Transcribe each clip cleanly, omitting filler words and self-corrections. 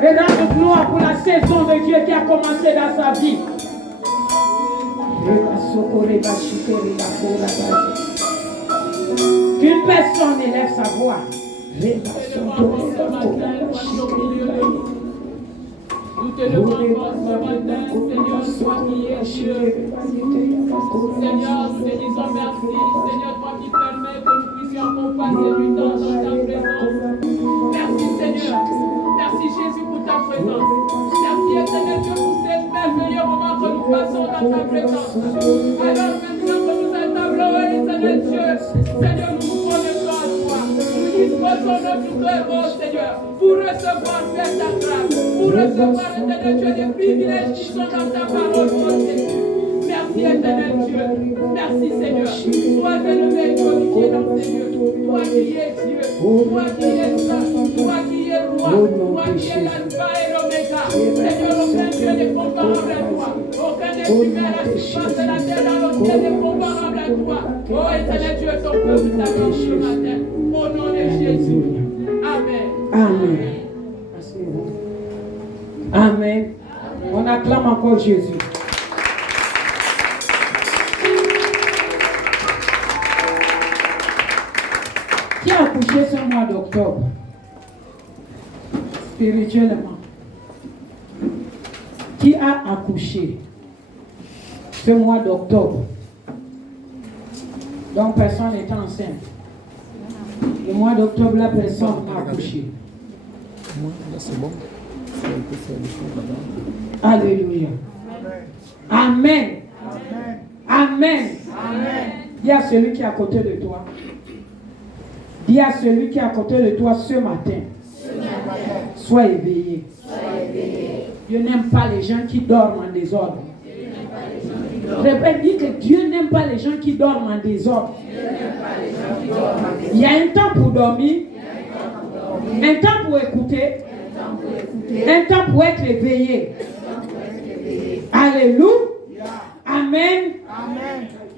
Et rendre gloire pour la saison de Dieu qui a commencé dans sa vie. Qu'une personne élève sa voix. Nous te levons encore ce matin, Seigneur, toi qui es Dieu. Seigneur, nous te disons merci, Seigneur, toi qui permets que nous puissions accompagner du temps dans ta présence. Merci, Seigneur. Merci, Jésus, pour ta présence. Merci, Éternel Dieu, pour ces merveilleux moments que nous passons dans ta présence. Alors maintenant que nous établons, Éternel Dieu, Seigneur, nous nous connectons à toi. Nous disposons notre cœur, oh Seigneur, pour recevoir ta grâce, pour recevoir, Éternel Dieu, les privilèges qui sont dans ta parole, oh Jésus. Merci, Éternel Dieu. Merci, Seigneur. Sois élevé et glorifié dans tes lieux. Toi qui es Dieu, toi qui es saint, toi qui es roi, toi qui es l'alpha et l'oméga. Seigneur, aucun Dieu n'est comparable à toi. Aucun être humain à la surface de la terre dans le ciel n'est comparable à toi. Oh, Éternel Dieu, ton peuple t'adore ce matin. Au nom de Jésus. Amen. Amen. Amen. On acclame encore Jésus. Qui a accouché ce mois d'octobre? Spirituellement. Qui a accouché ce mois d'octobre? Donc personne n'est enceinte. Le mois d'octobre, la personne a accouché. C'est bon. Alléluia. Amen. Amen. Dis à celui qui est à côté de toi. Dis à celui qui est à côté de toi ce matin. Sois éveillé. Dieu n'aime pas les gens qui dorment en désordre. Répète, dis que Dieu n'aime pas les gens qui dorment en désordre. Il y a un temps pour dormir, un temps pour écouter, un temps pour être éveillé. Alléluia. Amen.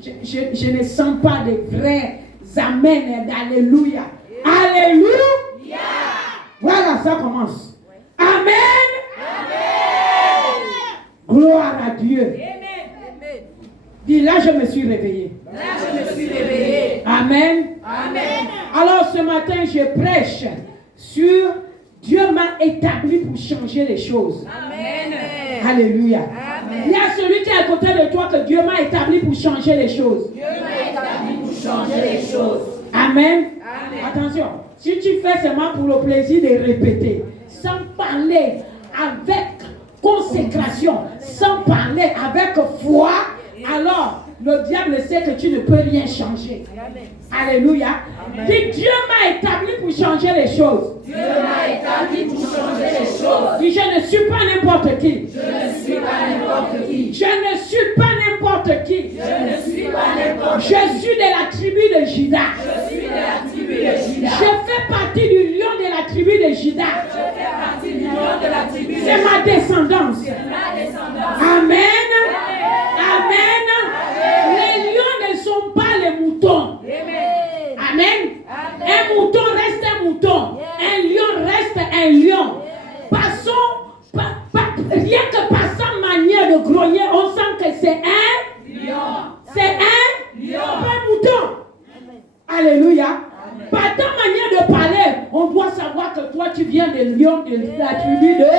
Je ne sens pas de vrais amen et d'alléluia. Alléluia. Voilà, ça commence. Amen. Gloire à Dieu. Dis, là je me suis réveillé. Amen. Alors ce matin je prêche sur Dieu m'a établi pour changer les choses. Amen. Alléluia. Il y a celui qui est à côté de toi que Dieu m'a établi pour changer les choses. Amen. Attention, si tu fais seulement pour le plaisir de répéter, sans parler avec consécration, sans parler avec foi, alors le diable sait que tu ne peux rien changer. Alléluia. Dis, Dieu m'a établi pour changer les choses. Dis, je ne suis pas n'importe qui. Je ne suis pas n'importe qui. Je suis de la tribu de Juda. Je fais partie du lion de la tribu de Juda. C'est ma descendance. Amen. Amen. Les lions ne sont pas les moutons. Amen. Un mouton reste un mouton. Un lion reste un lion. Rien que par sa manière de grogner, on sent que c'est un lion. C'est un lion. Pas un mouton. Alléluia. Par ta manière de parler, on doit savoir que toi tu viens de lion de la tribu de Juda.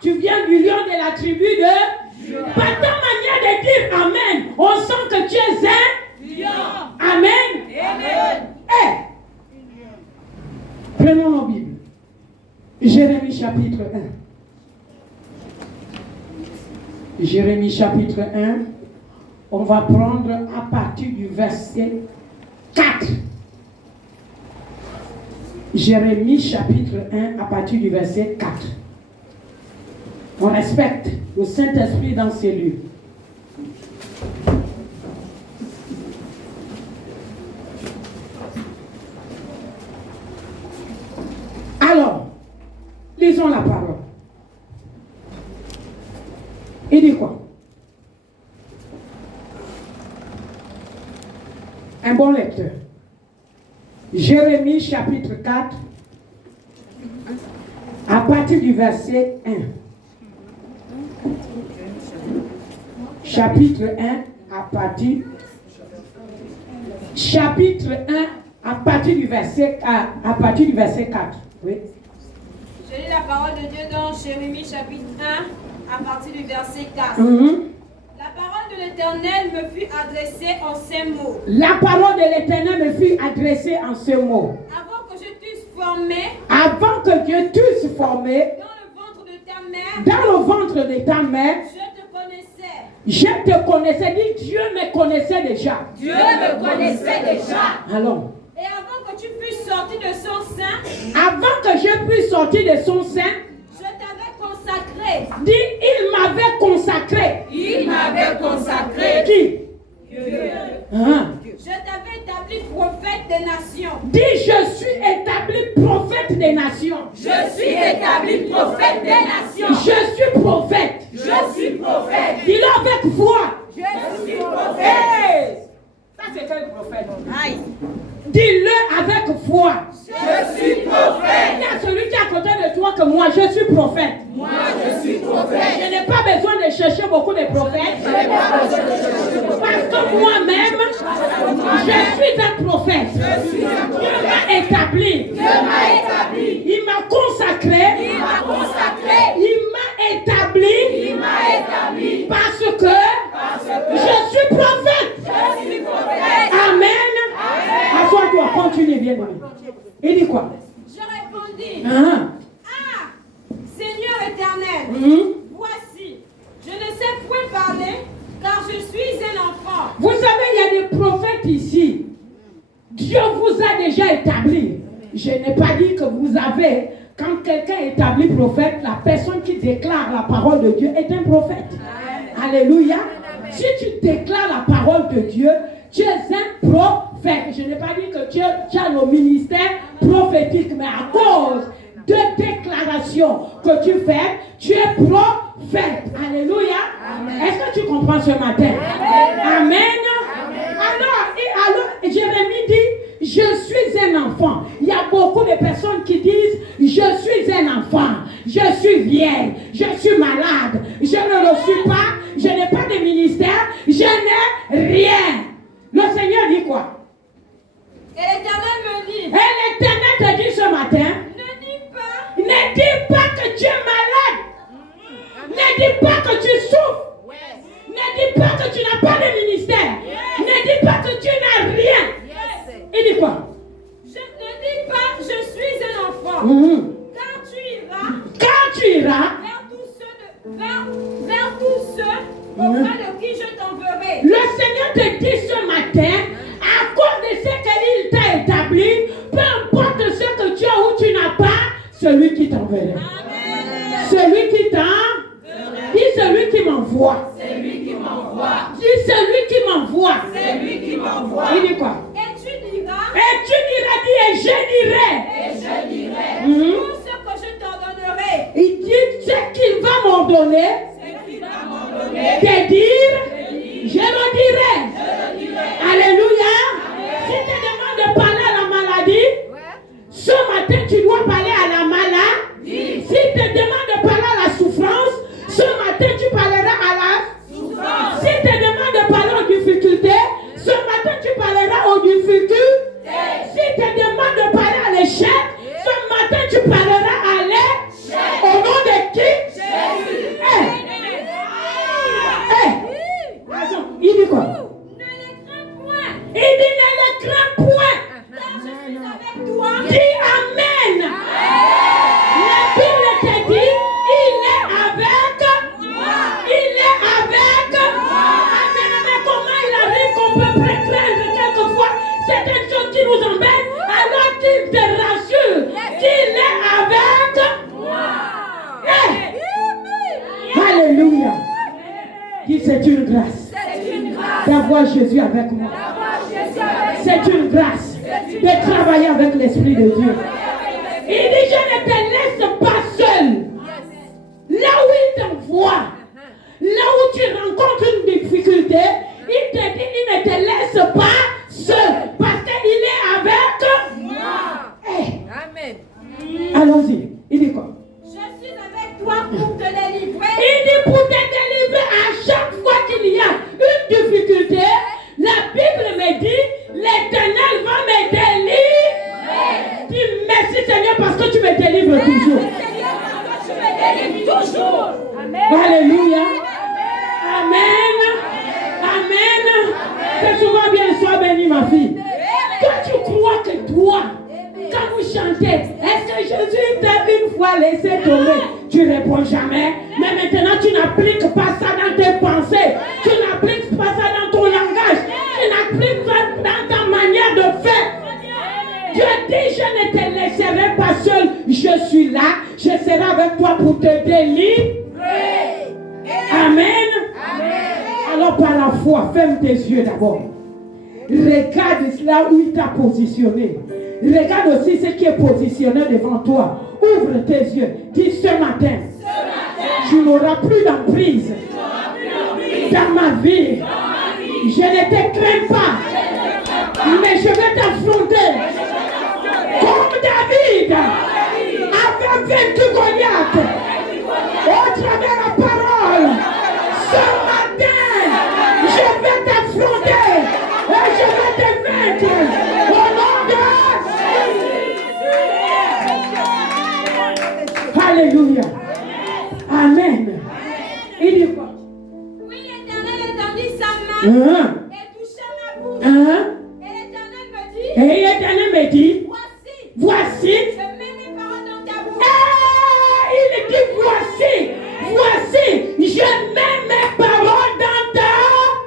Tu viens du lion de la tribu de Juda. Par ta manière de dire amen, on sent que tu es un lion. Amen. Prenons nos Bibles. Jérémie chapitre 1. Jérémie chapitre 1. On va prendre à partir du verset 4. Jérémie chapitre 1 à partir du verset 4. On respecte le Saint-Esprit dans ces lieux. Alors, lisons la parole. Il dit quoi? Un bon lecteur. « 4, À partir du verset 1. Chapitre 1, chapitre 1, à partir du verset 4. Oui. Je lis la parole de Dieu dans Jérémie chapitre 1, à partir du verset 4. La parole de l'Éternel me fut adressée en ces mots. La parole de l'Éternel me fut adressée en ces mots. Avant que je t'eusse formé. Avant que Dieu t'eusse formé. Dans le ventre de ta mère. Je te connaissais. Je te connaissais. Dis, Dieu me connaissait déjà. Dieu me connaissait déjà. Alors. Et avant que tu puisses sortir de son sein. Avant que je puisse sortir de son sein. Je t'avais consacré. Dis, il m'avait consacré. Il m'avait consacré. Qui? Dieu. Je t'avais établi prophète des nations. Dis, je suis établi prophète des nations. Je suis établi prophète des nations. Je suis prophète. Je suis prophète. Dis-le avec foi. Je suis prophète. Ça, c'est quel prophète? Aïe. Dis-le avec foi. Je suis prophète. Il y a celui qui est à côté de toi que moi, je suis prophète. Moi, je suis prophète. Je n'ai pas besoin de chercher beaucoup de prophètes. Parce que moi-même, je suis un prophète. Dieu m'a établi. Il m'a consacré. Il m'a établi. Parce que je suis prophète. Amen. Assois-toi, continue bien. Il dit quoi? Je répondis. Seigneur éternel, voici, je ne sais point parler, car je suis un enfant. Vous savez, il y a des prophètes ici. Dieu vous a déjà établi. Je n'ai pas dit que vous avez, quand quelqu'un est établi prophète, la personne qui déclare la parole de Dieu est un prophète. Alléluia. Si tu déclares la parole de Dieu, tu es un prophète. Je n'ai pas dit que tu as le ministère prophétique, mais à cause de déclarations que tu fais, tu es prophète. Alléluia. Est-ce que tu comprends ce matin? Amen. Alors, Jérémie dit, je suis un enfant. Il y a beaucoup de personnes qui disent, je suis un enfant, je suis vieille, je suis malade, je ne le suis pas, je n'ai pas de ministère, je n'ai rien. Le Seigneur dit quoi? Et l'Éternel me dit. Et l'Éternel te dit ce matin. Ne dis pas que tu es malade. Ne dis pas que tu souffres. Ne dis pas que tu n'as pas de ministère. Ne dis pas que tu n'as rien. Il dit quoi? Je ne dis pas je suis un enfant. Quand tu iras vers tous ceux auprès de qui je t'enverrai. Le Seigneur te dit ce matin, à cause de ce qu'il t'a établi, peu importe ce que tu as ou tu n'as pas, celui qui t'enverra. Celui qui t'enverra. Dis celui qui m'envoie. Celui qui m'envoie. Dis celui qui m'envoie. Celui qui m'envoie. Il dit quoi? Et tu diras. Dis et je dirai. Tout ce que je t'ordonnerai. Il dit ce qu'il va m'ordonner. De dire, je le dirai. Alléluia. Si tu demandes de parler à la maladie, ce matin tu dois parler à la malade. Si tu demandes de parler à la souffrance, ce matin tu parleras à la souffrance. Si tu demandes de parler aux difficultés, ce matin tu parleras aux difficultés. Si tu demandes de parler à l'échec, ce matin tu parleras à l'échec. Au nom de qui? Jésus. Il dit quoi? Ne les crains point. Il dit ne les crains point. Car je suis avec toi. Dis Amen. La Bible te dit, il est avec moi. Il est avec moi. Amen. Mais comment il arrive qu'on peut craindre quelquefois certaines choses qui nous embêtent alors qu'il te rassure qu'il est avec moi. Alléluia. Dis c'est une grâce. D'avoir Jésus avec moi. C'est une grâce de travailler avec l'Esprit de Dieu. Il dit, je ne te laisse pas seul. Là où il t'envoie, là où tu rencontres une difficulté, il te dit, il ne te laisse pas seul. Parce qu'il est avec moi. Amen. Allons-y. Il dit quoi? Alléluia. Amen. Amen. Que sois bien, sois béni, ma fille. Quand tu crois que toi, quand vous chantez, est-ce que Jésus t'a une fois laissé tomber? Tu réponds jamais. Mais maintenant, tu n'appliques pas ça dans tes pensées. Tu n'appliques pas ça dans ton langage. Tu n'appliques pas dans ta manière de faire. Dieu dit, je ne te laisserai pas seul. Je suis là. Je serai avec toi pour te délivrer. Amen. Alors par la foi, ferme tes yeux d'abord. Regarde cela où il t'a positionné. Regarde aussi ce qui est positionné devant toi. Ouvre tes yeux. Dis ce matin, tu n'auras plus d'emprise dans ma vie. Je ne te crains pas, mais je vais t'affronter. Comme David avait vaincu Goliath au travers la parole. Ce matin, je vais t'affronter et je vais te vaincre au nom de Jésus. Alléluia. Amen. Il dit quoi? Oui, l'Éternel étendit sa main et toucha ma bouche. Et l'Éternel me dit, voici, je mets mes paroles dans ta bouche. Il dit voici, je mets mes paroles dans ta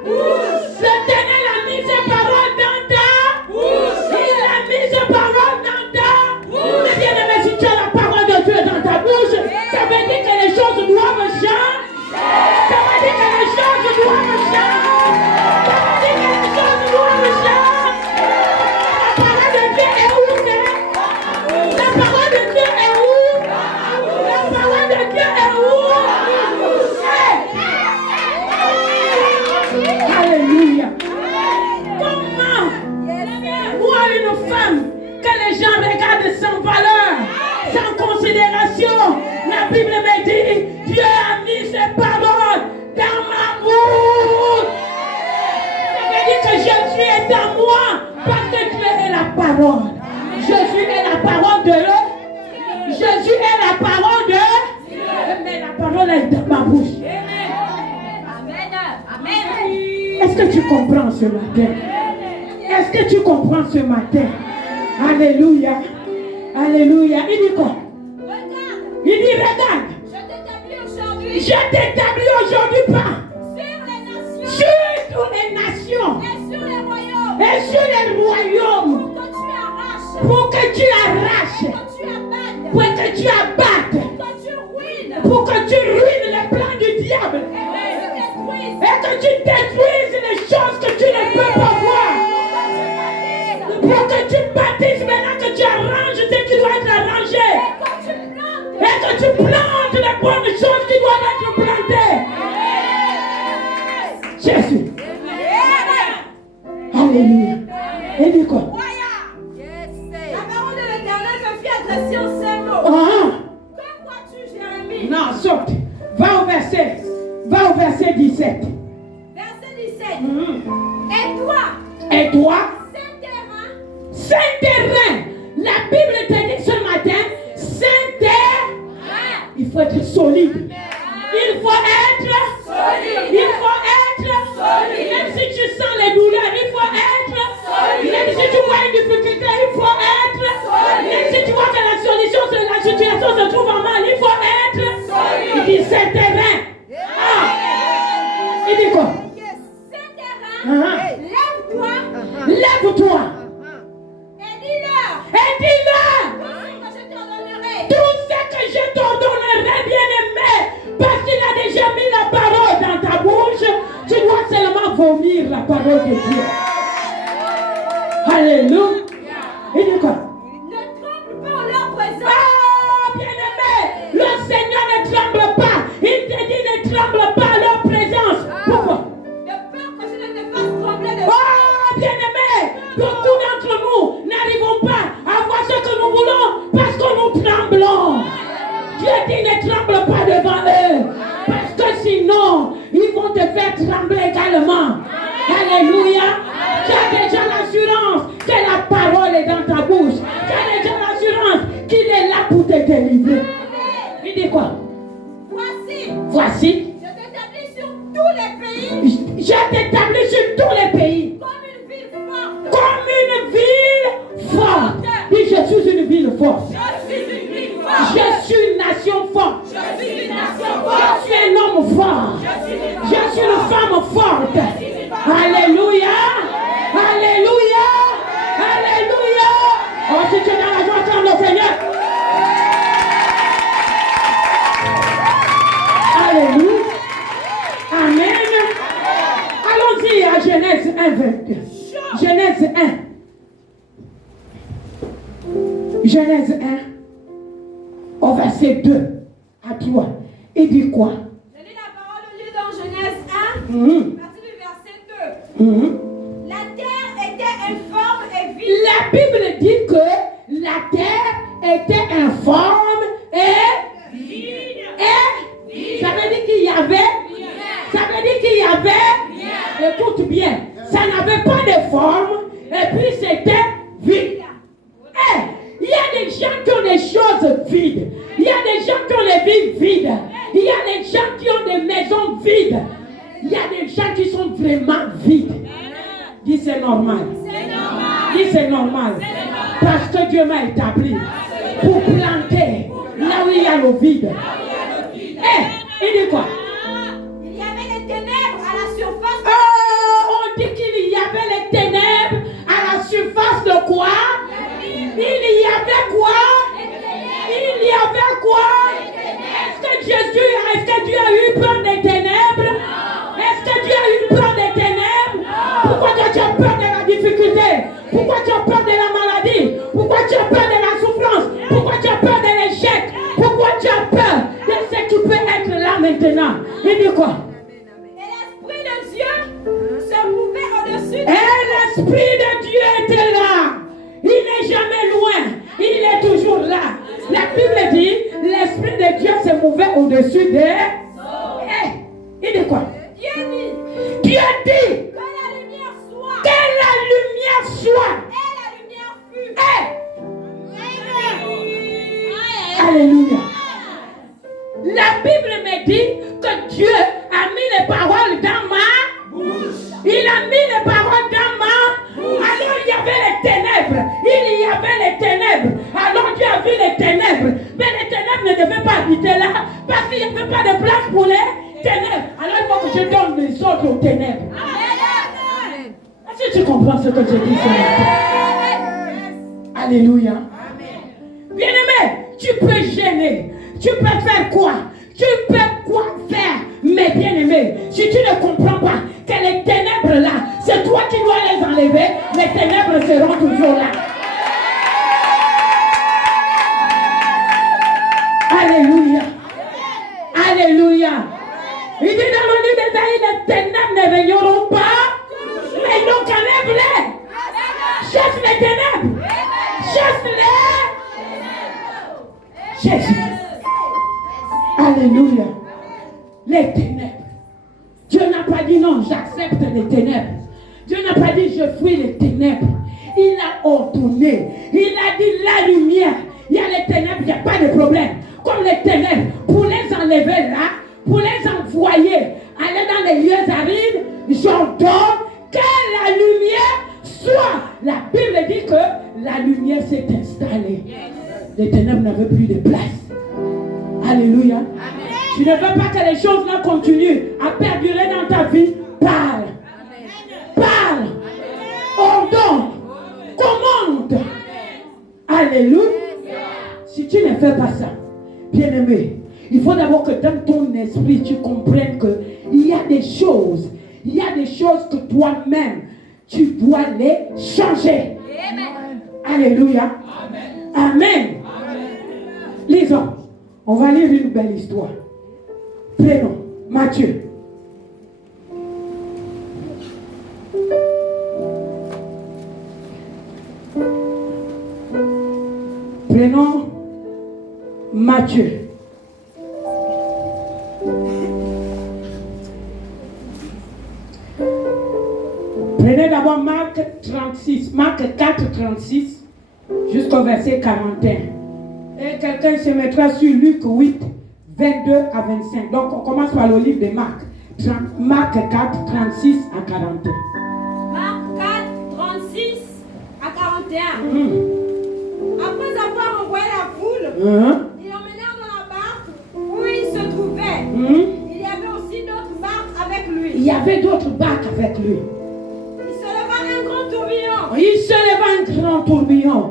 bouche. L'Éternel a mis ses paroles dans ta bouche. Il a mis ses paroles dans ta bouche. Mais bien aimé, si tu as la parole de Dieu dans ta bouche, ça veut dire que les choses doivent changer. Ça veut dire que les choses doivent changer. Ça veut dire que les choses doivent changer. La parole de Dieu est où? La parole de Dieu est où? La parole de Dieu est où? Alléluia. Comment moi, une femme que les gens regardent sans valeur, sans considération, la Bible me dit, Dieu a mis ses paroles dans ma bouche. Ça veut dire que Jésus est en moi parce que Dieu est la parole. Jésus est la parole de Dieu. Jésus est la parole de Dieu. Mais la parole est dans ma bouche. Est-ce que tu comprends ce matin? Est-ce que tu comprends ce matin? Alléluia. Alléluia. Il dit quoi? Il dit regarde. Je t'établis aujourd'hui pas sur les nations et sur les royaumes pour que tu arraches, pour que tu abattes, pour que tu ruines les plans du diable et que tu détruises les choses que tu ne peux pas voir, pour que tu bâtisses maintenant, que tu arranges ce qui doit être arrangé et que tu plantes les bonnes choses qui doivent être plantées. Jésus. Alléluia. Et dit quoi? La parole de l'Éternel me fit adresser en ces mots. Que vois-tu, Jérémie? Non, saute. Va au verset 17. Verset 17. Et toi? Et toi? Saint-Terrain. La Bible te dit ce matin, Saint-Terrain. Il faut être solide. Il faut être solide. Il faut être solide. Même si tu sens les douleurs, il faut être solide. Même si tu vois une difficulté, il faut être solide. Même si tu vois que la solution, la situation se trouve en mal, il faut être solide. Il dit Saint-Terrain. Il dit quoi? Saint-Terrain, lève-toi. Lève-toi. Et dis-leur. Et dis-leur. Tout ce que je t'ordonnerai. Tout ce que je t'ordonnerai, bien-aimé, parce qu'il a déjà mis la parole dans ta bouche, tu dois seulement vomir la parole de Dieu. Alléluia. Il dit quoi? Ne tremble pas en leur présence. Bien-aimé, le Seigneur ne tremble pas. Il te dit ne tremble pas à leur présence. Pourquoi? De peur que je ne te fasse trembler de bien-aimé, beaucoup d'entre nous n'arrivons pas à voir ce que nous voulons parce que nous tremblons. Dieu dit ne tremble pas devant eux, parce que sinon, ils vont te faire trembler également. Alléluia. Tu as déjà l'assurance que la parole est dans ta bouche. Tu as déjà l'assurance qu'il est là pour te délivrer. Il dit quoi? Voici. voici, je t'établis sur tous les pays je t'établis sur tous les pays comme une ville forte. comme une ville forte. Dis, je suis une ville forte. Je suis une ville forte. Je suis une nation forte. Je suis une nation Je forte. suis un homme fort. Je suis une femme forte. Alléluia. Alléluia. Alléluia. Oh, si tu es dans la joie, acclame le Seigneur. Alléluia. Amen. Allons-y à Genèse 1, 22. Genèse 1. Genèse 1, au verset 2 à 3. Il dit quoi? Je lis la parole de Dieu dans Genèse 1, Mhm. partir du verset 2. Mhm. La terre était informe et vide. La Bible dit que la terre était informe et ça veut dire qu'il y avait, ça veut dire qu'il y avait, écoute bien, ça n'avait pas de forme et puis c'était vide. Il y a des gens qui ont des choses vides. Il y a des gens qui ont les vies vides. Il y a des gens qui ont des maisons vides. Il y a des gens qui sont vraiment vides. Dis c'est normal. Dis c'est normal. Parce que Dieu m'a établi pour planter là où il y a le vide. Il dit quoi? Il y avait des ténèbres à la surface. On dit qu'il y avait les ténèbres à la surface de quoi? Il y avait quoi? Il y avait quoi? Est-ce que Dieu a eu peur des ténèbres? Est-ce que Dieu a eu peur des ténèbres? Pourquoi toi tu as peur de la difficulté? Pourquoi tu as peur de la maladie? Pourquoi tu as peur de la souffrance? Pourquoi tu as peur de l'échec? Pourquoi tu as peur de ce qui peut être là maintenant? Il dit quoi? Et l'Esprit de Dieu se mouvait au-dessus. Et l'Esprit de Dieu était là. Il n'est jamais loin. Il est toujours là. La Bible dit, l'Esprit de Dieu se mouvait au-dessus des... Il dit quoi? Dieu dit Dieu dit que la lumière soit. que la lumière soit. Et la lumière fut. Alléluia. La Bible me dit que Dieu a mis les paroles dans ma bouche. Il a mis les paroles dans ma bouche. Alors il y avait les ténèbres. Il y avait les ténèbres. Alors Dieu a vu les ténèbres. Mais les ténèbres ne devaient pas habiter là parce qu'il n'y avait pas de place pour les ténèbres. Alors il faut que je donne des ordres aux ténèbres. Est-ce que tu comprends ce que je dis ce matin? Alléluia. Bien-aimé, tu peux gêner. Tu peux faire quoi? Tu peux quoi faire? Mais bien-aimé, si tu ne comprends pas que les ténèbres là, c'est toi qui dois les enlever, les ténèbres seront toujours là. Alléluia. Alléluia. Il dit dans le livre d'Ésaïe, les ténèbres ne régneront pas, mais donc enlève-les. Chasse les ténèbres. Chasse-les. Jésus. Alléluia. Les ténèbres. Dieu n'a pas dit non, j'accepte les ténèbres. Dieu n'a pas dit je fuis les ténèbres. Il a ordonné. Il a dit la lumière. Il y a les ténèbres, il n'y a pas de problème. Comme les ténèbres, pour les enlever là, pour les envoyer, aller dans les lieux arides, j'ordonne que la lumière soit. La Bible dit que la lumière s'est installée. Les ténèbres n'avaient plus de place. Alléluia. Amen. Tu ne veux pas que les choses là continuent à perdurer dans ta vie. Parle. Amen. Parle. Ordonne. Commande. Amen. Alléluia. Si tu ne fais pas ça, bien-aimé, il faut d'abord que dans ton esprit, tu comprennes qu'il y a des choses, que toi-même, tu dois les changer. Amen. Alléluia. Amen. Amen. Lisons. On va lire une belle histoire. Prenons Matthieu. Prenons Matthieu. Prenez d'abord Marc 36, Marc 4, 36 jusqu'au verset 41. Et quelqu'un se mettra sur Luc 8, 22 à 25. Donc, on commence par le livre de Marc. Marc 4, 36 à 41. Marc 4, 36 à 41. Après avoir envoyé la foule, ils l'emmenèrent dans la barque où il se trouvait. Il y avait aussi d'autres barques avec lui. Il y avait d'autres barques avec lui. Il se leva un grand tourbillon. Il se leva un grand tourbillon.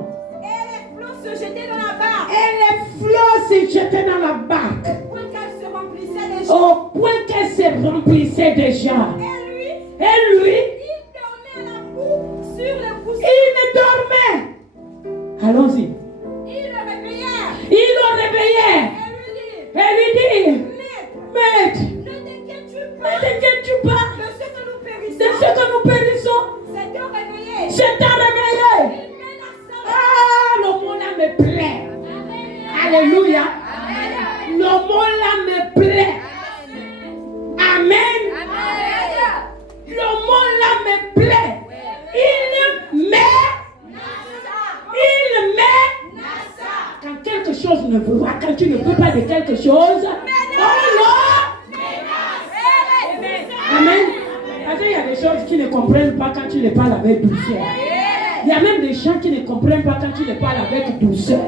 Et les flots se jetaient dans la barque. Et les flots se jetaient dans la barque. Au point qu'elle se remplissait déjà. Au point qu'elle se remplissait déjà. Et lui, il dormait à la proue sur les poussières. il dormait. Allons-y. Il le réveillait. Il le réveillait. Et lui dit, Maître, ne t'inquiètes-tu pas. ne t'inquiètes-tu pas De ce que nous périssons. de ce que nous périssons. C'est un réveillé. C'est un réveillé. Il menaça. Ah, le mot là me plaît. Alléluia. Le mot là me plaît. Amen. Le mot là me plaît. Il met. Quand quelque chose ne veut pas, quand tu ne veux pas de quelque chose, oh Lord. Amen. Parce qu'il y a des choses qui ne comprennent pas quand tu les parles avec douceur. Il y a même des gens qui ne comprennent pas quand tu les parles avec douceur.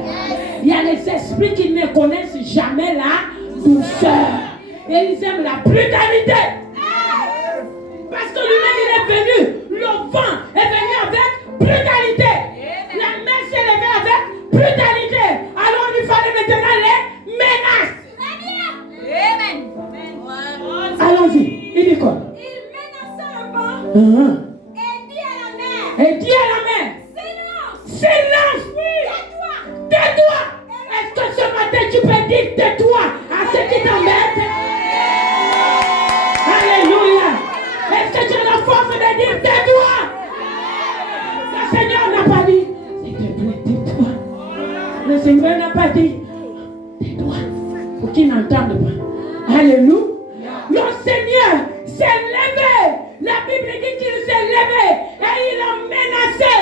Il y a des esprits qui ne connaissent jamais la douceur. Et ils aiment la brutalité. Parce que lui-même il est venu. Le vent est venu avec brutalité. La mer s'est levée avec brutalité. Alors il fallait maintenant les menaces. Allons-y. Il dit quoi? Il menaça le vent et dit à la mer. Et dit à la mer. Silence. Tais-toi. Est-ce que ce matin tu peux dire tais-toi à ceux qui t'embêtent? Alléluia. Est-ce que tu as la force de dire tais-toi? Le Seigneur n'a pas dit s'il te plaît, tais-toi. Le Seigneur n'a pas dit tais-toi. Pour qu'ils n'entendent pas. Alléluia. Le Seigneur s'est levé. La Bible dit qu'il s'est levé et il a menacé.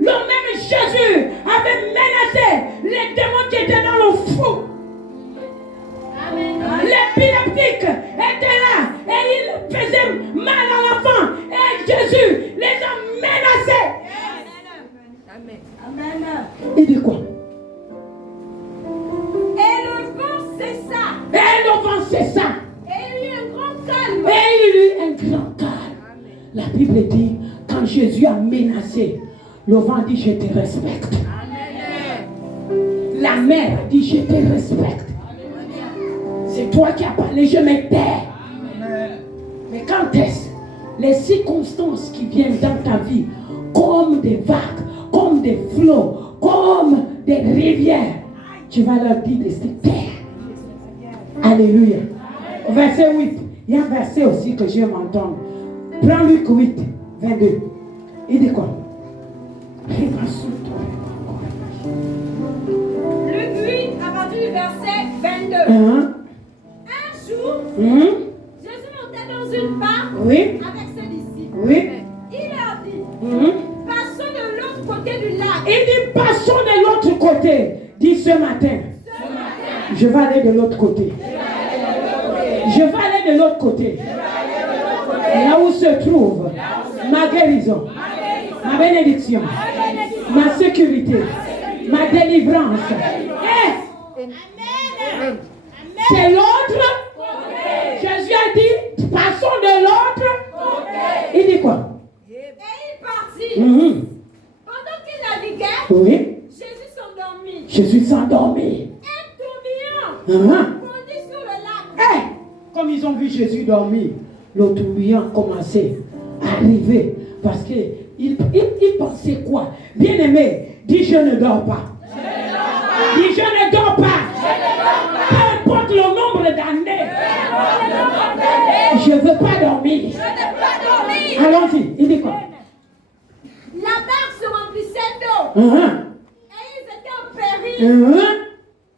Le même Jésus avait menacé les démons qui étaient dans le fou. L'épileptique était là et il faisait mal à l'enfant. Et Jésus les a menacés. Amen. Il dit quoi? Et le vent cessa. Et le vent cessa. Et il y eut un grand calme. Et il y eut un grand calme. La Bible dit, quand Jésus a menacé, le vent dit, je te respecte. La mer a dit, je te respecte. C'est toi qui as parlé, je me tais. Mais quand est-ce les circonstances qui viennent dans ta vie, comme des vagues, comme des flots, comme des rivières, tu vas leur dire de se taire. Alléluia. Verset 8. Il y a un verset aussi que je vais m'entendre. Prends Luc 8, 22. Il dit quoi? Luc 8, à partir du verset 22. Un jour, Jésus montait dans une barque avec ses disciples. Il leur dit, passons de l'autre côté du lac. Il dit, passons de l'autre côté. Dis ce matin, je vais aller de l'autre côté. Je vais aller de l'autre côté. Là où se trouve ma guérison, ma bénédiction, ma sécurité, ma délivrance. C'est l'autre. Jésus a dit, passons de l'autre. Il dit quoi? Et il partit. Pendant qu'il naviguait, Jésus s'endormit. Jésus s'endormit. Un tourbillon bondit sur le lac. Comme ils ont vu Jésus dormir, le tourbillon a commencé à arriver. Parce qu'il pensait quoi? Bien-aimé, dis je ne dors pas. Dis je ne dors pas. Peu importe le nombre d'années. Je ne veux pas dormir. Allons-y, il dit quoi? La barque se remplissait d'eau. Et ils étaient en péril.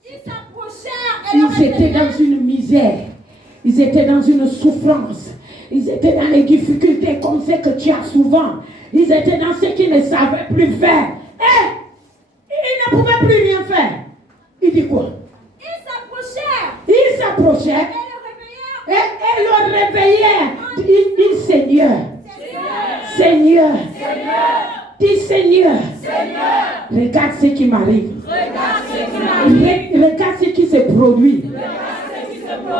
Ils s'approchèrent et Ils étaient dans une misère. Ils étaient dans une souffrance. Ils étaient dans les difficultés comme ce que tu as souvent. Ils étaient dans ce qu'ils ne savaient plus faire. Ils ne pouvaient plus rien faire. Il dit quoi? Ils s'approchèrent. Ils s'approchèrent. approchait et le réveillèrent. Dis Seigneur. Seigneur. Dis Seigneur. Regarde ce qui m'arrive. Regarde ce qui se produit.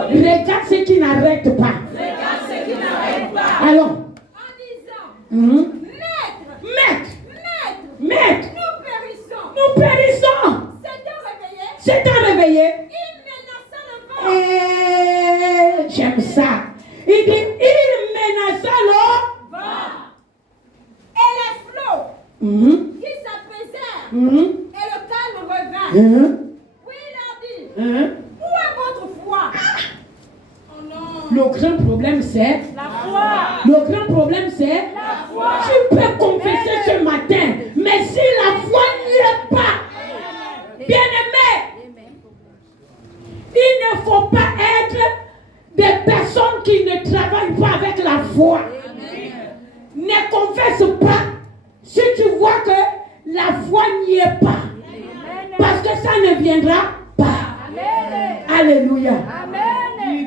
Regarde ce qui n'arrête pas. Alors, Maître, nous périssons. S'étant réveillé. Et j'aime ça. Il dit, il menaça le vent. Et les flots qui s'apaisèrent. Et le calme revint. Puis il leur dit, où est votre foi? Oh non. Le grand problème c'est la foi. Le grand problème c'est la foi. Tu peux confesser ce matin, mais si la foi n'y est pas, bien-aimé, il ne faut pas être des personnes qui ne travaillent pas avec la foi. Ne confesse pas si tu vois que la foi n'y est pas. Parce que ça ne viendra pas. Alléluia.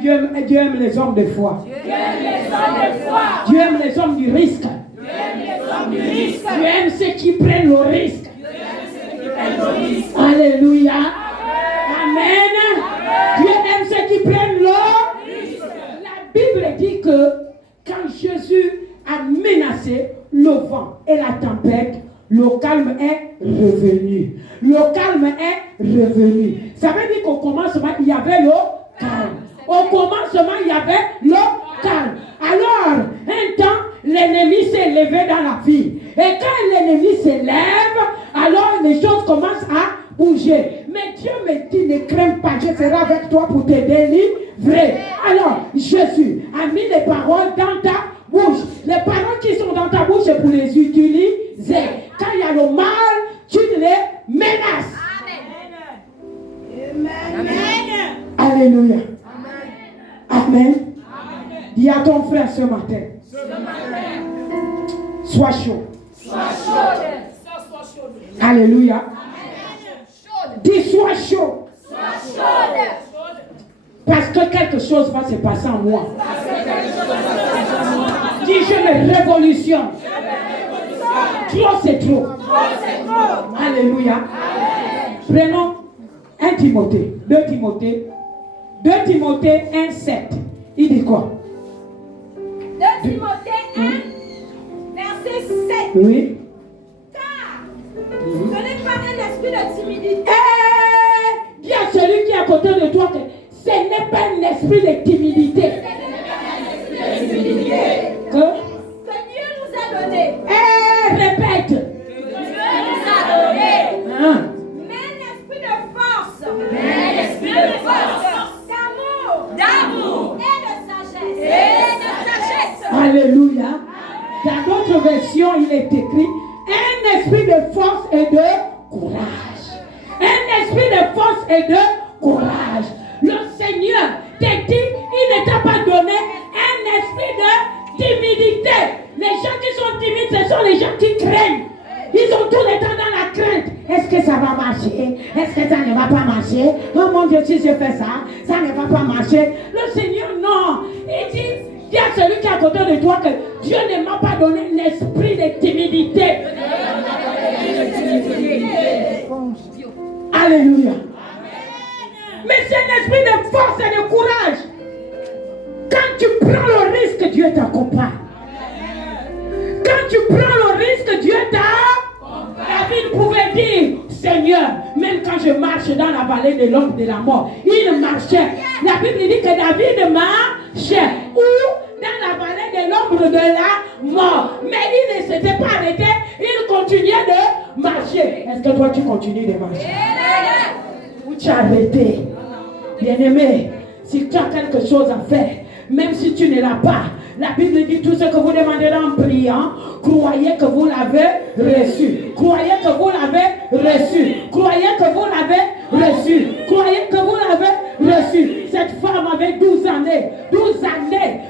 Dieu aime les hommes de foi. Dieu aime les hommes du risque. Dieu aime ceux qui prennent le risque. Alléluia. Amen. Dieu aime ceux qui prennent le risque. La Bible dit que quand Jésus a menacé le vent et la tempête, le calme est revenu. Le calme est revenu. Ça veut dire qu'au commencement, il y avait le calme. Au commencement, il y avait le calme. Alors, un temps, l'ennemi s'est levé dans la vie. Et quand l'ennemi s'élève, alors les choses commencent à bouger. Mais Dieu me dit, ne crains pas, je serai avec toi pour te délivrer. Alors, Jésus a mis les paroles dans ta bouche. Les paroles qui sont dans ta bouche, c'est pour les utiliser. Quand il y a le mal, tu les menaces. Amen. Alléluia. Amen. Dis à ton frère ce matin. Sois chaud. Alléluia. Dis sois chaud. Parce que quelque chose va se passer en moi. Dis je me révolutionne. Trop c'est trop. Alléluia. Prenons 1 Timothée, 2 Timothée 1, 7. Il dit quoi? 2 Timothée 1, verset 7. Oui. Car ce n'est pas un esprit de timidité. Dis à celui qui est à côté de toi que ce n'est pas un esprit de timidité. Que Dieu nous a donné. Répète. Que Dieu nous a donné. Hein? Mais un esprit de force. D'amour. Et de sagesse. Alléluia. Dans d'autres versions, il est écrit un esprit de force et de courage. Un esprit de force et de courage. Le Seigneur t'a dit, il ne t'a pas donné un esprit de timidité. Les gens qui sont timides, ce sont les gens qui craignent. Ils sont tout le temps dans la crainte. Est-ce que ça va marcher? Est-ce que ça ne va pas marcher? Oh mon Dieu, si je fais ça, ça ne va pas marcher. Le Seigneur, non. Il dit, dis à celui qui est à côté de toi que Dieu ne m'a pas donné un esprit de timidité. Alléluia. Mais c'est un esprit de force et de courage. Quand tu prends le risque, Dieu t'accompagne. Quand tu prends le risque, Dieu t'accompagne. David pouvait dire, Seigneur, même quand je marche dans la vallée de l'ombre de la mort, il marchait. La Bible dit que David marchait. Ou dans la vallée de l'ombre de la mort. Mais il ne s'était pas arrêté, il continuait de marcher. Est-ce que toi tu continues de marcher? Ou tu as arrêté? Bien-aimé, si tu as quelque chose à faire, même si tu ne l'as pas, la Bible dit tout ce que vous demanderez en priant, croyez que vous l'avez reçu. Croyez que vous l'avez reçu. Croyez que vous l'avez reçu. Croyez que vous l'avez reçu. Cette femme avait 12 années. 12 années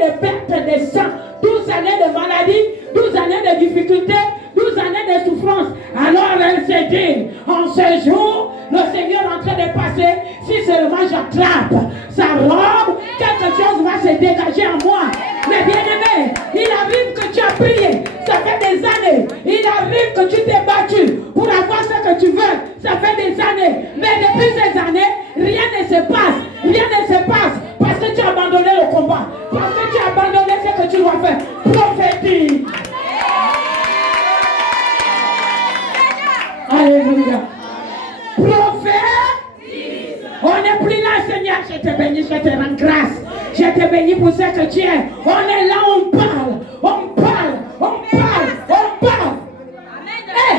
de perte de sang. 12 années de maladie. 12 années de difficultés. 12 années de souffrance. Alors elle s'est dit, en ce jour, le Seigneur est en train de passer. Si seulement j'attrape sa robe, quelque chose va se dégager en moi. Mais bien aimé, il arrive que tu as prié, ça fait des années. Il arrive que tu t'es battu pour avoir ce que tu veux, ça fait des années. Mais depuis ces années, rien ne se passe. Rien ne se passe parce que tu as abandonné le combat, parce que tu as abandonné ce que tu dois faire. Prophétise. Alléluia. Prophète. On n'est plus là, Seigneur. Je te bénis, je te rends grâce. Je te bénis pour ce que tu es. On est là, on parle. On parle. On parle. On parle. Amen. Hey.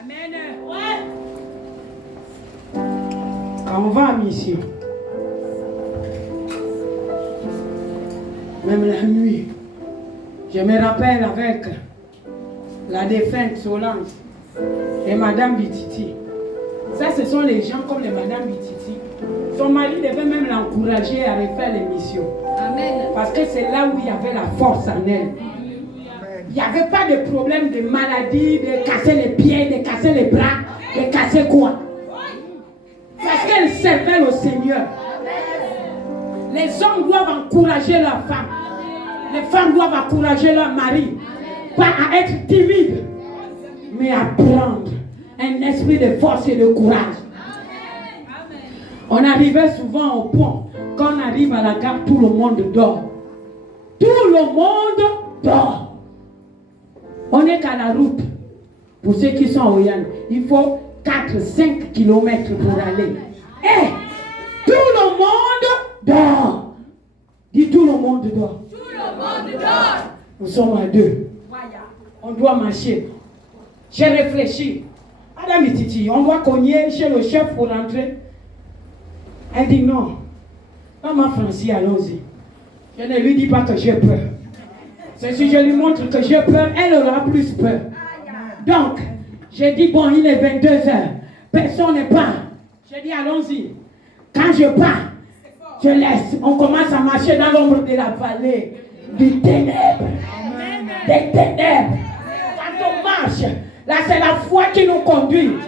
Amen. Ouais. Quand on va à mission, même la nuit, je me rappelle avec la défunte Solange et Madame Bititi. Ça, ce sont les gens comme les Madame Bititi. Son mari devait même l'encourager à refaire l'émission. Amen. Parce que c'est là où il y avait la force en elle. Il n'y avait pas de problème de maladie, de casser les pieds, de casser les bras, de casser quoi. Parce qu'elle servait le Seigneur. Les hommes doivent encourager leurs femmes. Les femmes doivent encourager leur mari. Pas à être timide, mais à prendre un esprit de force et de courage. On arrivait souvent au pont. Quand on arrive à la gare, tout le monde dort. Tout le monde dort. On n'est qu'à la route. Pour ceux qui sont au Yann, il faut 4-5 km pour aller. Et tout le monde dort. Dis tout le monde dort. Tout le monde dort. Nous sommes à 2. On doit marcher. J'ai réfléchi. Madame Titi, on doit cogner chez le chef pour rentrer. Elle dit non. Maman Francie, allons-y. Je ne lui dis pas que j'ai peur. C'est si je lui montre que j'ai peur, elle aura plus peur. Donc, j'ai dit bon, il est 22h. Personne n'est pas. J'ai dit allons-y. Quand je pars, je laisse. On commence à marcher dans l'ombre de la vallée des ténèbres. Des ténèbres. Quand on marche, là c'est la foi qui nous conduit.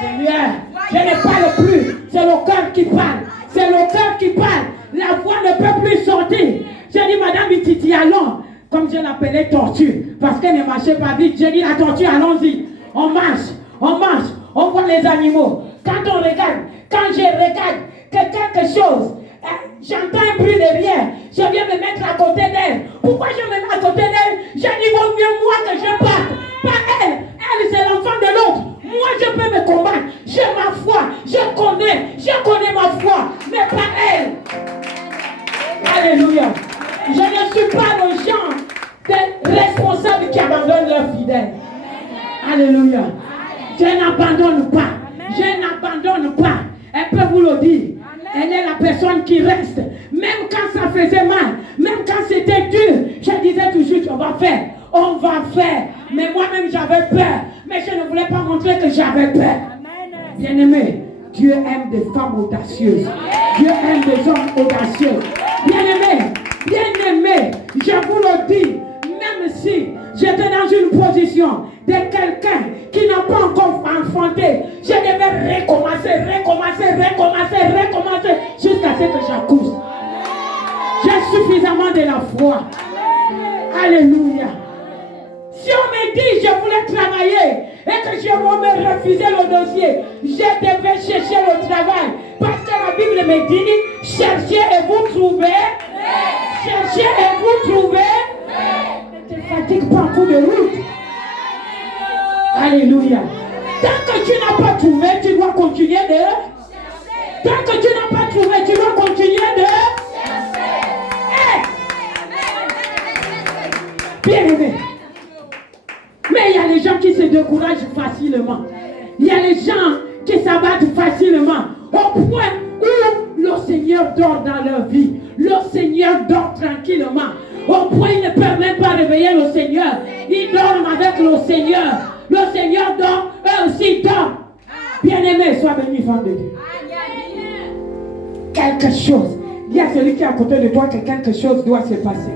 Seigneur, je ne parle plus. C'est le cœur qui parle. C'est le cœur qui parle. La voix ne peut plus sortir. J'ai dit, Madame Bititi, allons. Comme je l'appelais tortue. Parce qu'elle ne marchait pas vite. J'ai dit, la tortue, allons-y. On marche. On marche. On voit les animaux. Quand on regarde, quand je regarde que quelque chose, j'entends un bruit derrière. Je viens me mettre à côté d'elle. Pourquoi je me mets à côté d'elle? J'ai dit, vaut mieux moi que je parte. Pas elle. Elle, c'est l'enfant de l'autre. Moi, je peux me combattre. J'ai ma foi. Je connais ma foi. Mais pas elle. Alléluia. Je ne suis pas le genre de responsable qui abandonnent leurs fidèles. Alléluia. Je n'abandonne pas. Je n'abandonne pas. Elle peut vous le dire. Elle est la personne qui reste. Même quand ça faisait mal. Même quand c'était dur. Je disais toujours, on va faire. On va faire. Mais moi-même, j'avais peur. Mais je ne voulais pas montrer que j'avais peur. Bien-aimé, Dieu aime des femmes audacieuses. Dieu aime des hommes audacieux. Bien-aimé, je vous le dis, même si j'étais dans une position de quelqu'un qui n'a pas encore affronté, je devais recommencer, jusqu'à ce que j'accouche. J'ai suffisamment de la foi. Alléluia. Si on me dit je voulais travailler et que je me refusais le dossier, je devais chercher le travail. Parce que la Bible me dit, cherchez et vous trouvez. Cherchez et vous trouvez. Ne te fatigue pas en cours de route. Alléluia. Tant que tu n'as pas trouvé, tu dois continuer de chercher. Tant que tu n'as pas trouvé, tu dois continuer de chercher. Bien aimé. Mais il y a les gens qui se découragent facilement. Il y a les gens qui s'abattent facilement. Au point où le Seigneur dort dans leur vie. Le Seigneur dort tranquillement. Au point où ils ne peuvent même pas réveiller le Seigneur. Ils dorment avec le Seigneur. Le Seigneur dort, eux aussi dorment. Bien-aimé, sois béni, femme de Dieu. Quelque chose. Dis à celui qui est à côté de toi que quelque chose doit se passer.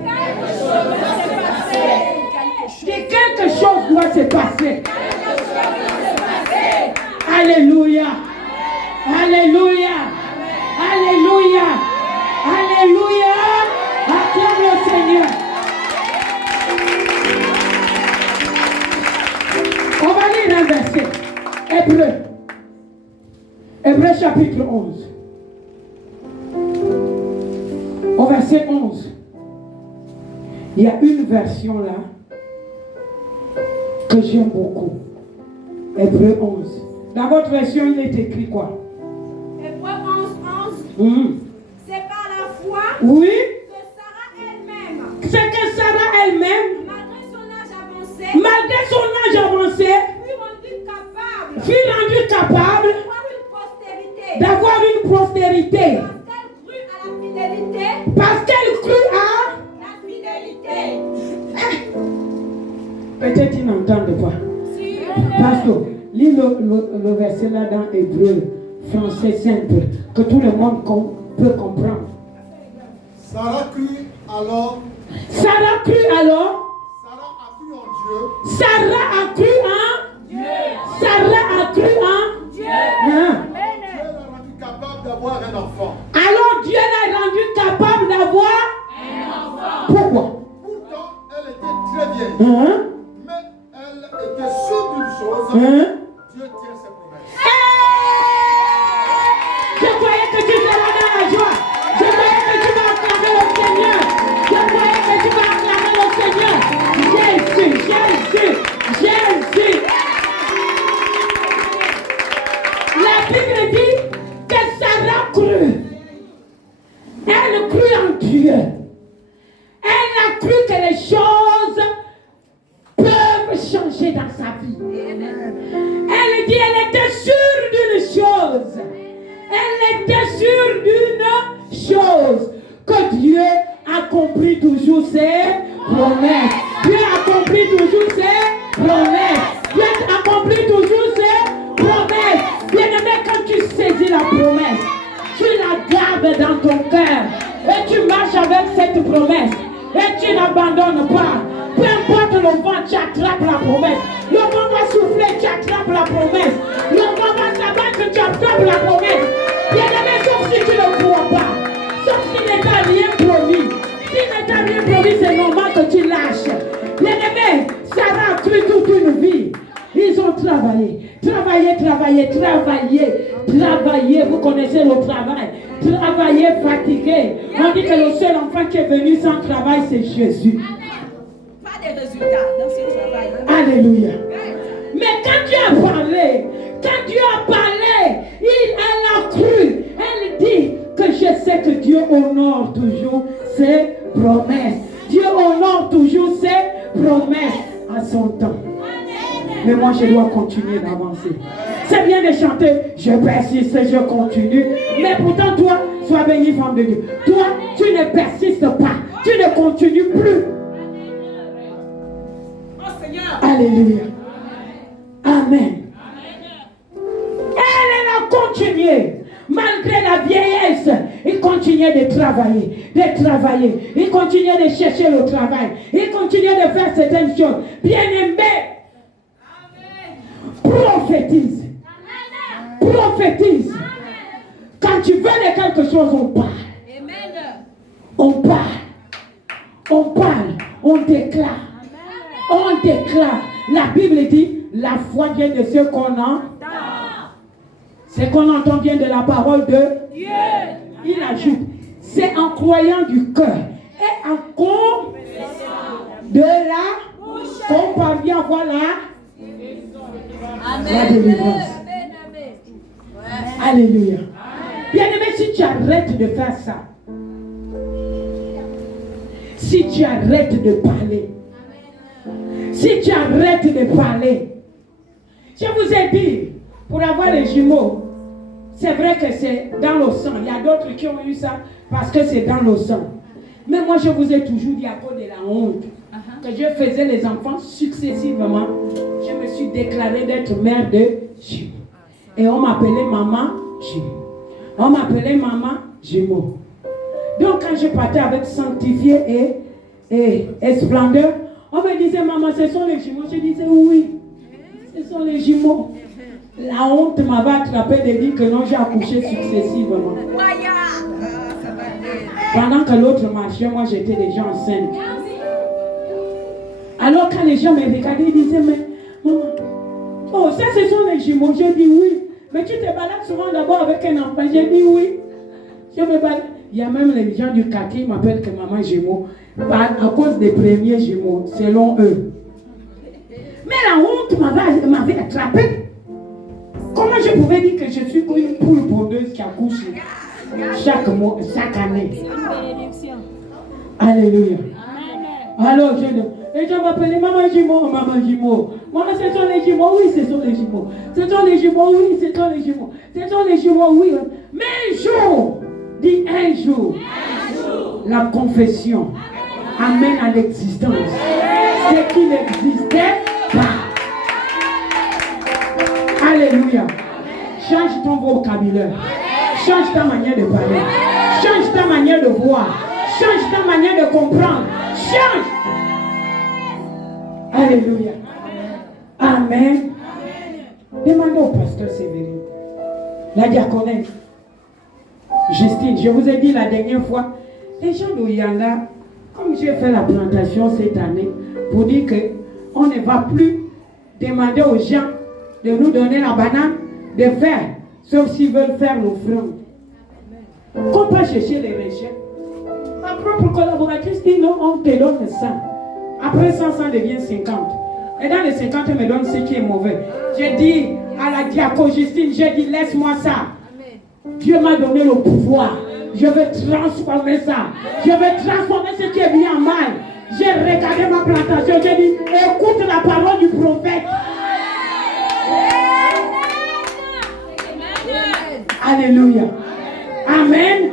Quelque chose doit se passer. Alléluia. Alléluia. Alléluia. chapitre 11. Au verset 11. Il y a une version là que j'aime beaucoup. Hébreu 11. Dans votre version, il est écrit quoi? Hébreu 11. C'est par la foi oui. que Sarah elle-même, C'est que Sarah elle-même, malgré son âge avancé, fut rendue capable d'avoir une postérité. Parce qu'elle crut à la fidélité. Peut-être qu'ils n'entendent pas. Pasteur, lis le verset là dans Hébreu, français simple, que tout le monde peut comprendre. Sarah crut alors. Sarah crut alors. Sarah a cru en Dieu. Sarah a cru en Dieu. Sarah a cru en Dieu. Hein? Dieu l'a rendu capable d'avoir un enfant. Alors Dieu l'a rendu capable d'avoir un enfant. Pourquoi? Pourtant, elle était très vieille. Hein? Mais elle était sûre d'une chose. Hein? Dieu tient ses promesses. Je croyais que tu seras dans la joie. Je croyais que tu vas acclamer le Seigneur. Je croyais que tu vas acclamer le Seigneur. Jésus, Jésus, Jésus. La Bible dit que Sarah crut. Elle crut en Dieu. Elle a cru que les choses peuvent changer dans sa vie. Elle dit elle était sûre d'une chose. Elle était sûre d'une chose. Que Dieu accomplit toujours ses promesses. Dieu accomplit toujours ses promesses. Dieu accomplit toujours ses promesses. Bien-aimé, quand tu saisis la promesse, tu la gardes dans ton cœur. Et tu marches avec cette promesse. Et tu n'abandonnes pas. Peu importe le vent, tu attrapes la promesse. Le vent va souffler, tu attrapes la promesse. Le vent va s'abattre, tu attrapes la promesse. Bien-aimé, sauf si tu ne crois pas. Sauf s'il n'est pas rien promis. S'il n'est pas rien promis, c'est normal que tu lâches. Bien-aimé, Sarah a cru toute une vie. Ils ont travaillé. Travaillé. Vous connaissez le travail. Travailler, fatigué. On dit que le seul enfant qui est venu sans travail, c'est Jésus. Pas de résultats dans ce travail. Alléluia. Mais quand Dieu a parlé, elle a cru. Elle dit que je sais que Dieu honore toujours ses promesses. Dieu honore toujours ses promesses à son temps. Mais moi, je dois continuer d'avancer. C'est bien de chanter, je persiste, je continue. Mais pourtant, toi, sois béni, femme de Dieu. Toi, tu ne persistes pas. Tu ne continues plus. Alléluia. Amen. Elle a continué. Malgré la vieillesse, il continuait de travailler. Il continuait de chercher le travail. Il continuait de faire certaines choses. Bien-aimé, prophétise. Quand tu veux de quelque chose, on parle. On déclare. La Bible dit, la foi vient de ce qu'on entend. Ce qu'on entend vient de la parole de Dieu. Il ajoute, c'est en croyant du cœur et en confessant de la bouche qu'on parvient à voir la délivrance. Alléluia. Bien-aimé, si tu arrêtes de faire ça, si tu arrêtes de parler, je vous ai dit, pour avoir les jumeaux, c'est vrai que c'est dans le sang. Il y a d'autres qui ont eu ça parce que c'est dans le sang. Mais moi, je vous ai toujours dit à cause de la honte que je faisais les enfants successivement. Je me suis déclarée d'être mère de jumeaux. Et on m'appelait maman jumeau. Donc, quand je partais avec sanctifié et splendeur, on me disait, maman, ce sont les jumeaux. Je disais, oui, ce sont les jumeaux. La honte m'avait attrapé de dire que non, j'ai accouché successivement. Pendant que l'autre marchait, moi j'étais déjà enceinte. Alors quand les gens me regardaient, ils disaient, mais maman, oh ça ce sont les jumeaux. Je dis oui, Mais tu te balades souvent d'abord avec un enfant. J'ai dit oui. Je me balade. Il y a même les gens du quartier qui m'appellent que maman Gémeaux. À cause des premiers Gémeaux, selon eux. Mais la honte m'avait attrapé. Comment je pouvais dire que je suis une poule pondeuse qui accouche chaque année? Alléluia. Alors et je m'appelais maman Gémeaux, maman Gémeaux. Maman, ce sont les Gémeaux, oui, ce sont les Gémeaux. Ce sont les Gémeaux, oui, ce sont les Gémeaux. Ce sont les Gémeaux, oui. Mais un jour, dis un jour, la confession amène à l'existence ce qui n'existait pas. Alléluia. Change ton vocabulaire. Change ta manière de parler. Change ta manière de voir. Change ta manière de comprendre. Change. Alléluia. Amen. Demandez au pasteur Sévérine, la diaconesse, Justine, je vous ai dit la dernière fois, les gens d'Ouyanda, comme j'ai fait la plantation cette année, pour dire qu'on ne va plus demander aux gens de nous donner la banane, de faire, sauf s'ils veulent faire l'offrande. Qu'on peut chercher les recettes. Ma propre collaboratrice dit non, on te donne 100. Après 100, ça devient 50. Et dans les 50, elle me donne ce qui est mauvais. J'ai dit à la diaconne Justine, j'ai dit laisse-moi ça. Dieu m'a donné le pouvoir. Je vais transformer ça. Je vais transformer ce qui est bien en mal. J'ai regardé ma plantation. J'ai dit écoute la parole du prophète. Alléluia. Amen.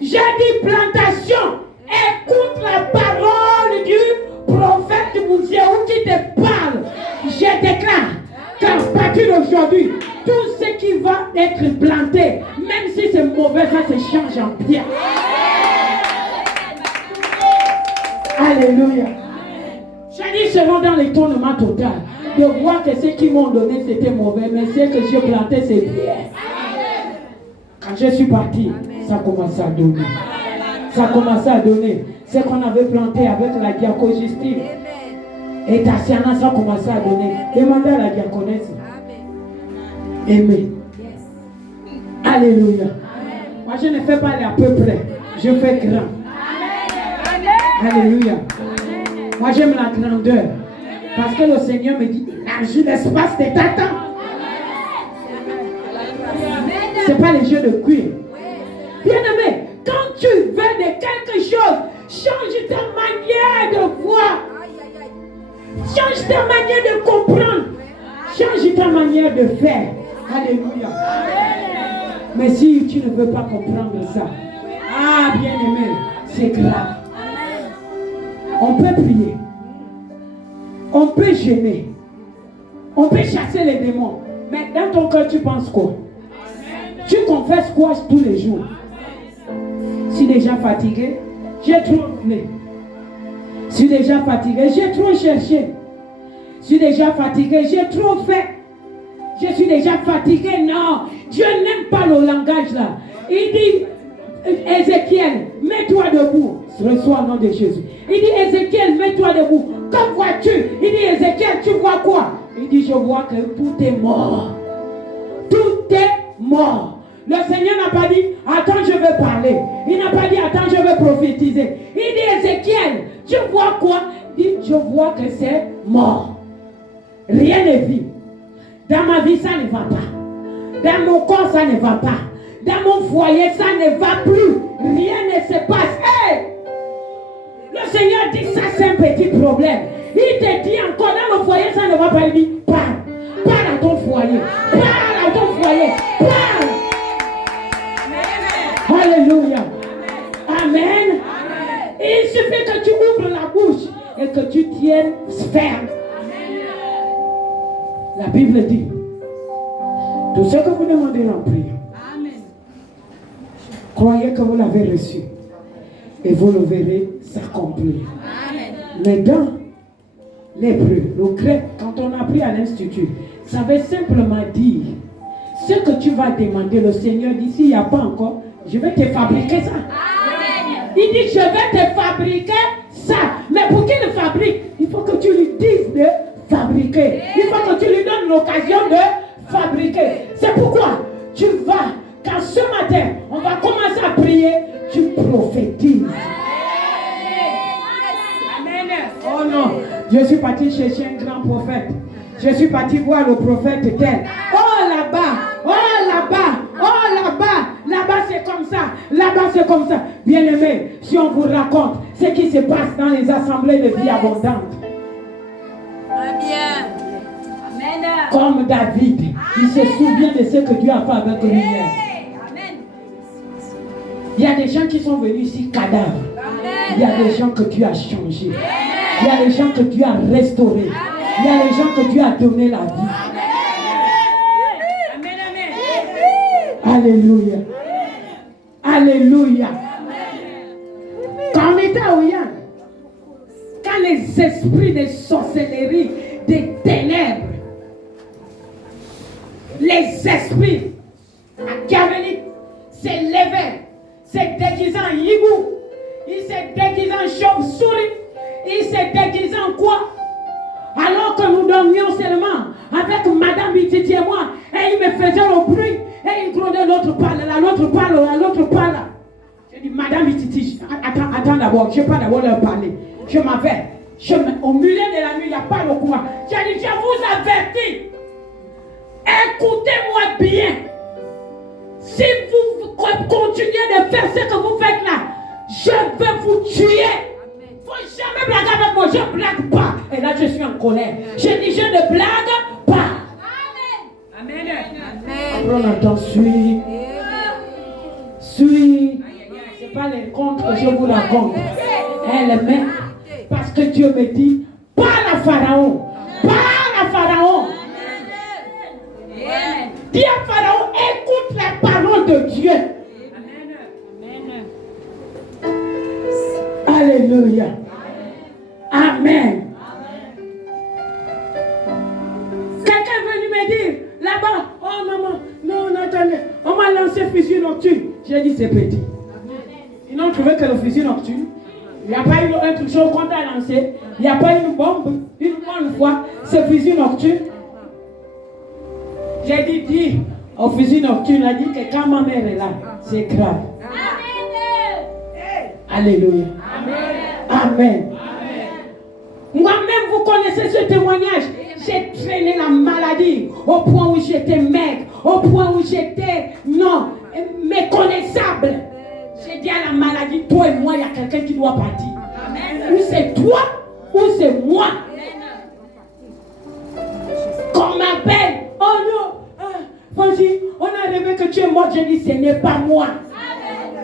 J'ai dit plantation. Écoute la parole du prophète Mouzéou qui te parle. Je déclare qu'à partir d'aujourd'hui, tout ce qui va être planté, même si c'est mauvais, ça se change en bien. Alléluia. J'ai dit seront dans l'étonnement total de voir que ce qu'ils m'ont donné c'était mauvais, mais ce que j'ai planté c'est bien. Quand je suis parti, ça commençait à donner. Ça commençait à donner. Ce qu'on avait planté avec la diaconne Justine. Et Tatiana, ça commençait à donner. Demandez à la diaconesse. Aimer. Alléluia. Moi, je ne fais pas à peu près. Je fais grand. Alléluia. Moi, j'aime la grandeur. Parce que le Seigneur me dit, élargis l'espace de ta tente. Ce n'est pas les jeux de cuir. Bien-aimé, quand tu veux de quelque chose, change ta manière de voir. Change ta manière de comprendre. Change ta manière de faire. Alléluia. Mais si tu ne veux pas comprendre ça, ah bien-aimé, c'est grave. On peut prier. On peut gêner. On peut chasser les démons. Mais dans ton cœur, tu penses quoi? Tu confesses quoi tous les jours? Je suis déjà fatigué. J'ai trop roulé. Je suis déjà fatigué. J'ai trop cherché. Je suis déjà fatigué. J'ai trop fait. Je suis déjà fatigué. Non. Dieu n'aime pas le langage là. Il dit, Ézéchiel, mets-toi debout. Reçois au nom de Jésus. Il dit, Ézéchiel, mets-toi debout. Que vois-tu? Il dit, Ézéchiel, tu vois quoi? Il dit, je vois que tout est mort. Tout est mort. Le Seigneur n'a pas dit, attends, je vais parler. Il n'a pas dit, attends, je vais prophétiser. Il dit, Ézéchiel, tu vois quoi? Il dit, je vois que c'est mort. Rien ne vit. Dans ma vie, ça ne va pas. Dans mon corps, ça ne va pas. Dans mon foyer, ça ne va plus. Rien ne se passe. Hey! Le Seigneur dit, ça c'est un petit problème. Il te dit encore, dans le foyer, ça ne va pas. Il dit, parle. Parle à ton foyer. Parle à ton foyer. Parle. Alléluia. Amen. Il suffit que tu ouvres la bouche et que tu tiennes ferme. La Bible dit, tout ce que vous demandez en prière, croyez que vous l'avez reçu et vous le verrez s'accomplir. Mais dans l'hébreu, le grec, quand on a appris à l'institut, ça veut simplement dire ce que tu vas demander. Le Seigneur dit, s'il n'y a pas encore, je vais te fabriquer ça. Il dit, je vais te fabriquer ça. Mais pour qu'il le fabrique, il faut que tu lui dises de fabriquer. Il faut que tu lui donnes l'occasion de fabriquer. C'est pourquoi tu vas, quand ce matin, on va commencer à prier, tu prophétises. Oh non, je suis parti chercher un grand prophète. Je suis parti voir le prophète tel. Oh là-bas, oh là-bas, oh là-bas, là-bas c'est comme ça, là-bas c'est comme ça. Bien-aimés, si on vous raconte ce qui se passe dans les assemblées de vie abondante. Comme David, il se souvient de ce que Dieu a fait avec lui hier. Il y a des gens qui sont venus ici cadavres. Il y a des gens que Dieu a changés. Il y a des gens que Dieu a restaurés. Il y a des gens que Dieu a donné la vie. Alléluia. Alléluia. Quand on était à Ouyan, quand les esprits de sorcellerie, des ténèbres, les esprits qui avaient s'élevaient, se déguisant en hibou, ils se déguisent en chauve-souris, ils se déguisent en quoi? Alors que nous dormions seulement avec Madame Bititi et moi, et il me faisait le bruit, et il grondait l'autre parle là, l'autre parle là, l'autre parle là. Je dis, Madame Bititi, attends d'abord, je ne vais pas d'abord leur parler. Je m'avais, au milieu de la nuit, il n'y a pas de courant. J'ai dit, je vous avertis, écoutez-moi bien. Si vous continuez de faire ce que vous faites là, je vais vous tuer. Il ne faut jamais blaguer avec moi. Je ne blague pas. Et là, je suis en colère. Je dis, je ne blague pas. Amen. Après, on entend suis. Suis. Ce n'est pas les contes que je vous raconte. Elle met. Parce que Dieu me dit, parle à Pharaon. Parle à Pharaon. Dis à Pharaon, écoute la parole de Dieu. Alléluia. Amen. Quelqu'un est venu me dire, là-bas, oh maman, non, attendez, on m'a lancé fusil nocturne. J'ai dit, c'est petit. Ils n'ont trouvé que le fusil nocturne. Il n'y a pas eu un truc qu'on a lancé. Il n'y a pas eu une bombe. Une fois, c'est fusil nocturne. J'ai dit, dis au fusil nocturne, a dit que quand ma mère est là, c'est grave. Alléluia. Amen. Moi-même, vous connaissez ce témoignage. J'ai traîné la maladie au point où j'étais maigre, au point où j'étais, méconnaissable. J'ai dit à la maladie, toi et moi, il y a quelqu'un qui doit partir. Ou c'est toi, ou c'est moi. Qu'on m'appelle, oh non, vas-y, on a rêvé que tu es mort. J'ai dit, ce n'est pas moi.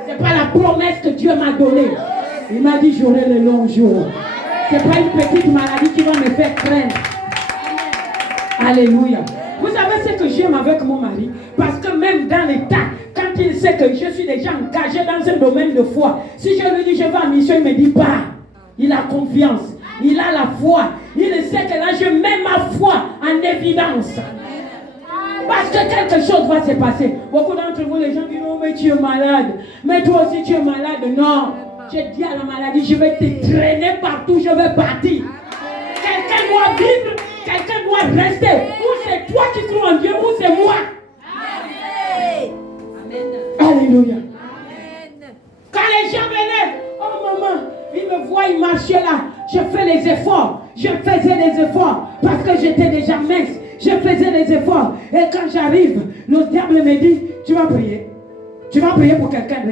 Ce n'est pas la promesse que Dieu m'a donnée. Il m'a dit, j'aurai le long jour. Ce n'est pas une petite maladie qui va me faire craindre. Alléluia. Vous savez ce que j'aime avec mon mari? Parce que même dans l'état, quand il sait que je suis déjà engagé dans un domaine de foi, si je lui dis je vais en mission, il me dit pas. Il a confiance. Il a la foi. Il sait que là, je mets ma foi en évidence. Parce que quelque chose va se passer. Beaucoup d'entre vous, les gens disent, non, mais tu es malade. Mais toi aussi, tu es malade. Non. J'ai dit à la maladie, je vais te traîner partout, je vais partir. Quelqu'un doit vivre, quelqu'un doit rester. Ou c'est toi qui crois en Dieu, ou c'est moi. Alléluia. Quand les gens venaient, oh maman, ils me voient, ils marchaient là. Je fais les efforts. Je faisais les efforts parce que j'étais déjà mince. Je faisais les efforts. Et quand j'arrive, le diable me dit, tu vas prier. Tu vas prier pour quelqu'un.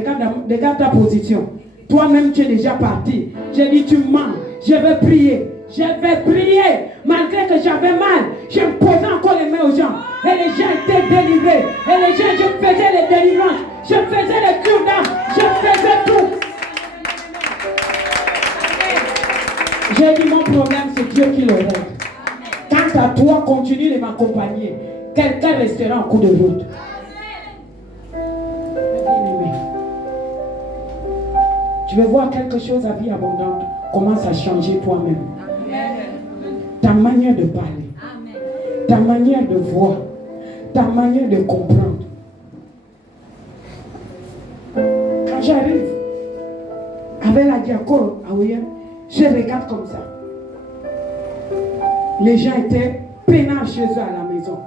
Regarde ta position. Toi-même, tu es déjà parti. J'ai dit, tu mens. Je vais prier. Je vais prier. Malgré que j'avais mal, je me posais encore les mains aux gens. Et les gens étaient délivrés. Et les gens, je faisais les délivrances. Je faisais les cures d'âme. Je faisais tout. J'ai dit, mon problème, c'est Dieu qui le règle. Quant à toi, continue de m'accompagner. Quelqu'un restera en cours de route. Bien-aimé, tu veux voir quelque chose à vie abondante, commence à changer toi-même. Ta manière de parler, ta manière de voir, ta manière de comprendre. Quand j'arrive avec la diacone à Ouya, je regarde comme ça. Les gens étaient peinards chez eux à la maison.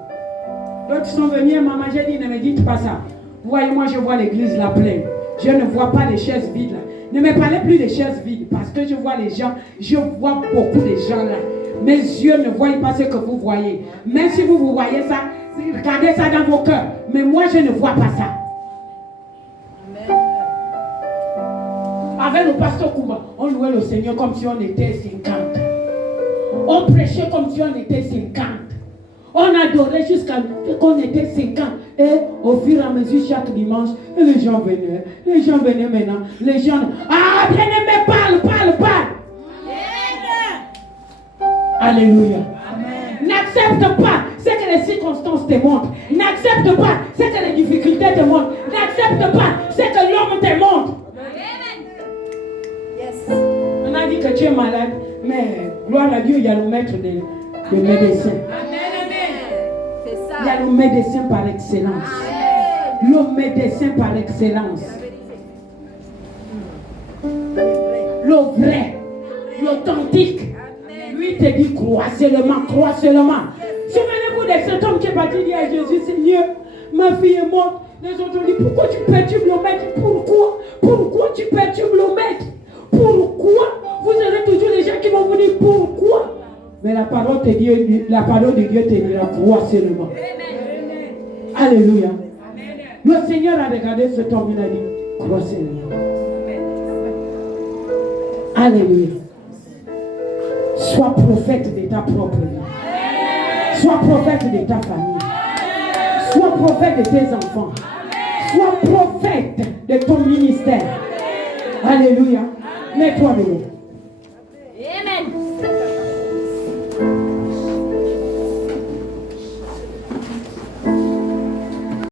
D'autres sont venus, maman, j'ai dit, ne me dites pas ça. Vous voyez, moi, je vois l'église là pleine. Je ne vois pas les chaises vides là. Ne me parlez plus des chaises vides parce que je vois les gens, je vois beaucoup de gens là. Mes yeux ne voient pas ce que vous voyez. Même si vous voyez ça, regardez ça dans vos cœurs. Mais moi, je ne vois pas ça. Avec le pasteur Koumba, on louait le Seigneur comme si on était 50. On prêchait comme si on était 50. On adorait jusqu'à ce qu'on était 50. Et au fur et à mesure, chaque dimanche, les gens venaient. Les gens venaient maintenant. Les gens... Ah, bien-aimé, parle. Alléluia. N'accepte pas ce que les circonstances te montrent. N'accepte pas ce que les difficultés te montrent. N'accepte pas ce que l'homme te montre. On a dit que tu es malade, mais gloire à Dieu, il y a le maître des médecins. Il y a le médecin par excellence. Le médecin par excellence. Le vrai, l'authentique. Lui te dit crois seulement. Souvenez-vous de cet homme qui est parti dire à Jésus, Seigneur, ma fille est morte. Les autres disent, pourquoi tu perturbes le maître? Pourquoi tu perturbes le maître? Pourquoi? Vous aurez toujours des gens qui vont vous dire pourquoi. Mais la parole de Dieu te dira crois seulement. Alléluia. Le Seigneur a regardé cet homme, il a dit crois seulement. Alléluia. Sois prophète de ta propre vie. Sois prophète de ta famille. Sois prophète de tes enfants. Sois prophète de ton ministère. Alléluia. Mets-toi debout.